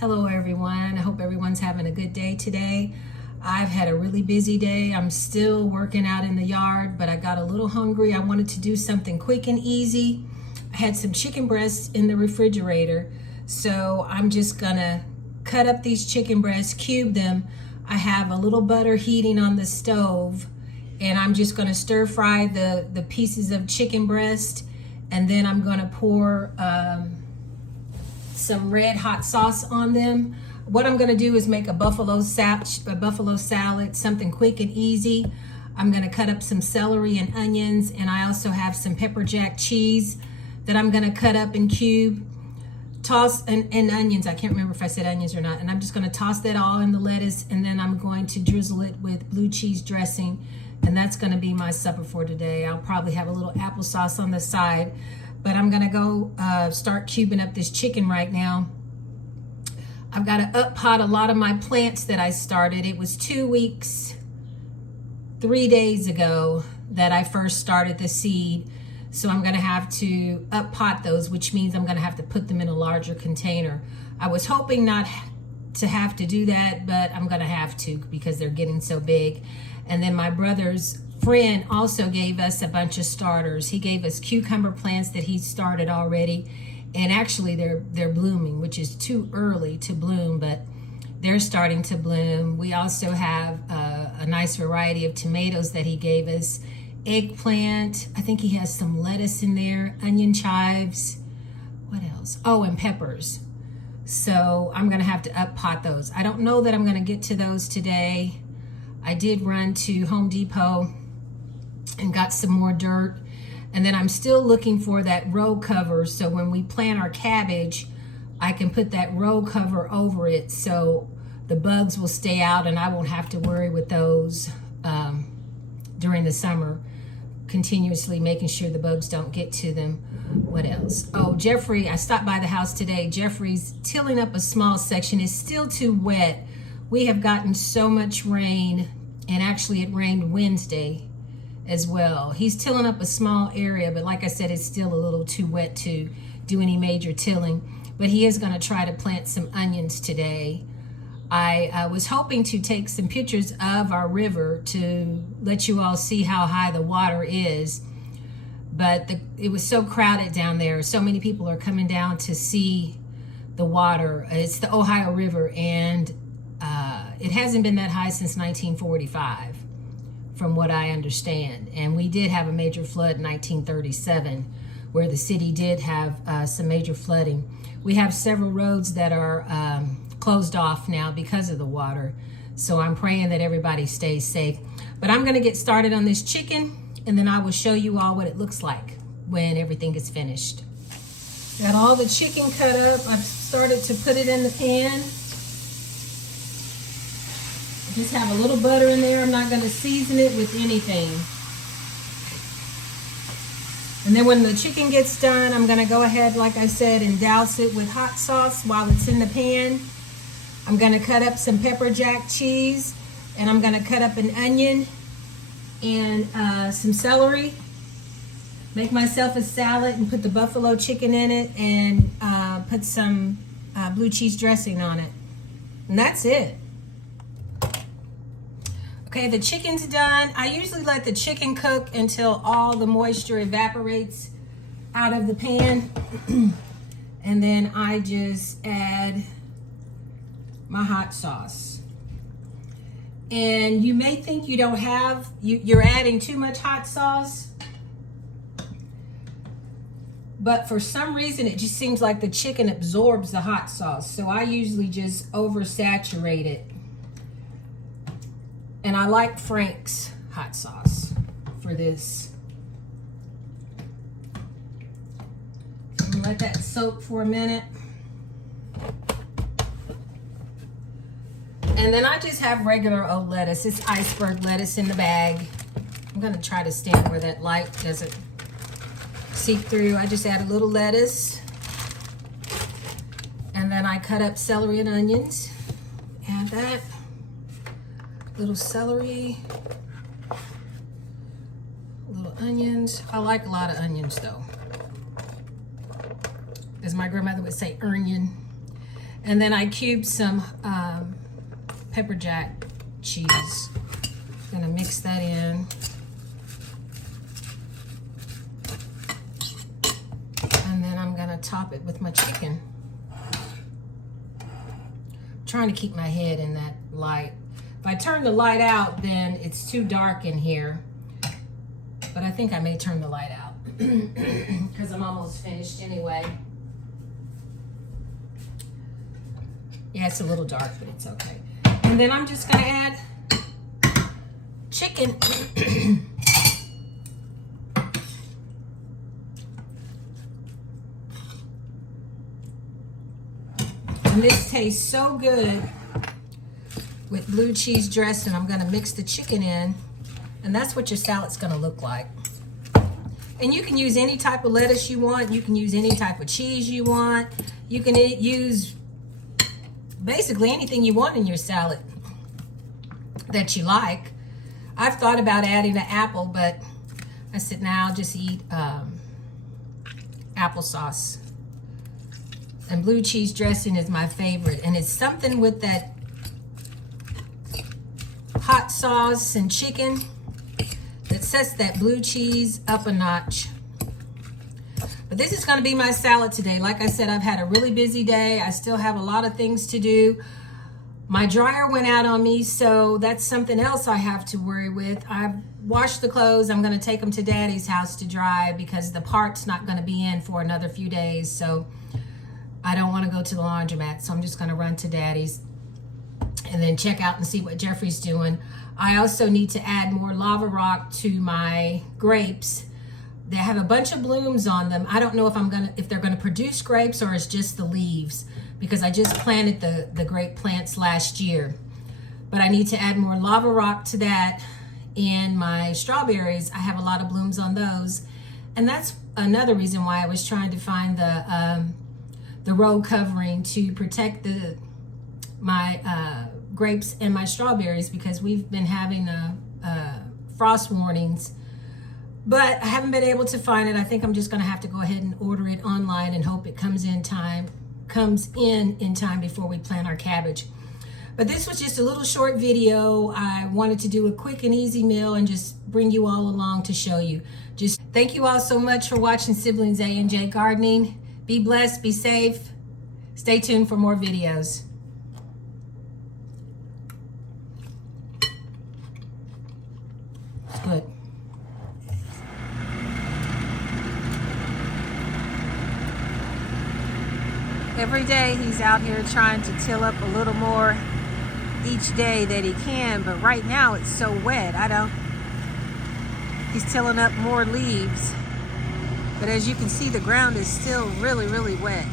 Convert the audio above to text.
Hello everyone, I hope everyone's having a good day today. I've had a really busy day. I'm still working out in the yard, but I got a little hungry. I wanted to do something quick and easy. I had some chicken breasts in the refrigerator, so I'm just gonna cut up these chicken breasts, cube them. I have a little butter heating on the stove, and I'm just gonna stir fry the pieces of chicken breast, and then I'm gonna pour some red hot sauce on them. What I'm gonna do is make a buffalo salad, something quick and easy. I'm gonna cut up some celery and onions, and I also have some pepper jack cheese that I'm gonna cut up and cube. Toss and onions, I can't remember if I said onions or not, and I'm just gonna toss that all in the lettuce, and then I'm going to drizzle it with blue cheese dressing, and that's gonna be my supper for today. I'll probably have a little applesauce on the side, but I'm gonna go start cubing up this chicken right now. I've got to up pot a lot of my plants that I started. It was 2 weeks, 3 days ago that I first started the seed. So I'm gonna have to up pot those, which means I'm gonna have to put them in a larger container. I was hoping not to have to do that, but I'm gonna have to because they're getting so big. And then my brother's friend also gave us a bunch of starters. He gave us cucumber plants that he started already, and actually they're blooming, which is too early to bloom, but they're starting to bloom. We also have a nice variety of tomatoes that he gave us, eggplant, I think he has some lettuce in there, onion chives, what else? Oh, and peppers. So I'm gonna have to up pot those. I don't know that I'm gonna get to those today. I did run to Home Depot and got some more dirt. And then I'm still looking for that row cover, so when we plant our cabbage, I can put that row cover over it so the bugs will stay out and I won't have to worry with those during the summer, continuously making sure the bugs don't get to them. What else? Oh, Jeffrey, I stopped by the house today. Jeffrey's tilling up a small section. It's still too wet. We have gotten so much rain, and actually it rained Wednesday as well. He's tilling up a small area, but like I said, it's still a little too wet to do any major tilling. But he is gonna try to plant some onions today. I was hoping to take some pictures of our river to let you all see how high the water is, but it was so crowded down there. So many people are coming down to see the water. It's the Ohio River, and it hasn't been that high since 1945. From what I understand. And we did have a major flood in 1937 where the city did have some major flooding. We have several roads that are closed off now because of the water. So I'm praying that everybody stays safe. But I'm gonna get started on this chicken, and then I will show you all what it looks like when everything is finished. Got all the chicken cut up. I've started to put it in the pan. Just have a little butter in there. I'm not going to season it with anything. And then when the chicken gets done, I'm going to go ahead, like I said, and douse it with hot sauce while it's in the pan. I'm going to cut up some pepper jack cheese, and I'm going to cut up an onion and some celery. Make myself a salad and put the buffalo chicken in it, and put some blue cheese dressing on it. And that's it. Okay, the chicken's done. I usually let the chicken cook until all the moisture evaporates out of the pan. And then I just add my hot sauce. And you may think you don't have, you're adding too much hot sauce. But for some reason, it just seems like the chicken absorbs the hot sauce. So I usually just oversaturate it. And I like Frank's hot sauce for this. Let that soak for a minute. And then I just have regular old lettuce. It's iceberg lettuce in the bag. I'm gonna try to stand where that light doesn't seep through. I just add a little lettuce. And then I cut up celery and onions. Add that. Little celery, little onions. I like a lot of onions though. As my grandmother would say, onion. And then I cubed some pepper jack cheese. Gonna mix that in. And then I'm gonna top it with my chicken. I'm trying to keep my head in that light. If I turn the light out, then it's too dark in here. But I think I may turn the light out because I'm almost finished anyway. Yeah, it's a little dark, but it's okay. And then I'm just gonna add chicken. And this tastes so good with blue cheese dressing. I'm gonna mix the chicken in, and that's what your salad's gonna look like. And you can use any type of lettuce you want. You can use any type of cheese you want. You can use basically anything you want in your salad that you like. I've thought about adding an apple, but I said, now I'll just eat applesauce. And blue cheese dressing is my favorite. And it's something with that hot sauce and chicken that sets that blue cheese up a notch. But this is gonna be my salad today. Like I said, I've had a really busy day. I still have a lot of things to do. My dryer went out on me, so that's something else I have to worry with. I've washed the clothes. I'm gonna take them to Daddy's house to dry because the part's not gonna be in for another few days. So I don't wanna go to the laundromat. So I'm just gonna run to Daddy's and then check out and see what Jeffrey's doing. I also need to add more lava rock to my grapes. They have a bunch of blooms on them. I don't know if they're gonna produce grapes or it's just the leaves, because I just planted the grape plants last year. But I need to add more lava rock to that. And my strawberries, I have a lot of blooms on those. And that's another reason why I was trying to find the row covering to protect my grapes and my strawberries, because we've been having frost warnings. But I haven't been able to find it. I think I'm just gonna have to go ahead and order it online and hope it comes in time before we plant our cabbage. But this was just a little short video. I wanted to do a quick and easy meal and just bring you all along to show you. Just thank you all so much for watching Siblings A&J Gardening. Be blessed, be safe. Stay tuned for more videos. It's good. Every day he's out here trying to till up a little more each day that he can, but right now it's so wet. He's tilling up more leaves, but as you can see, the ground is still really, really wet.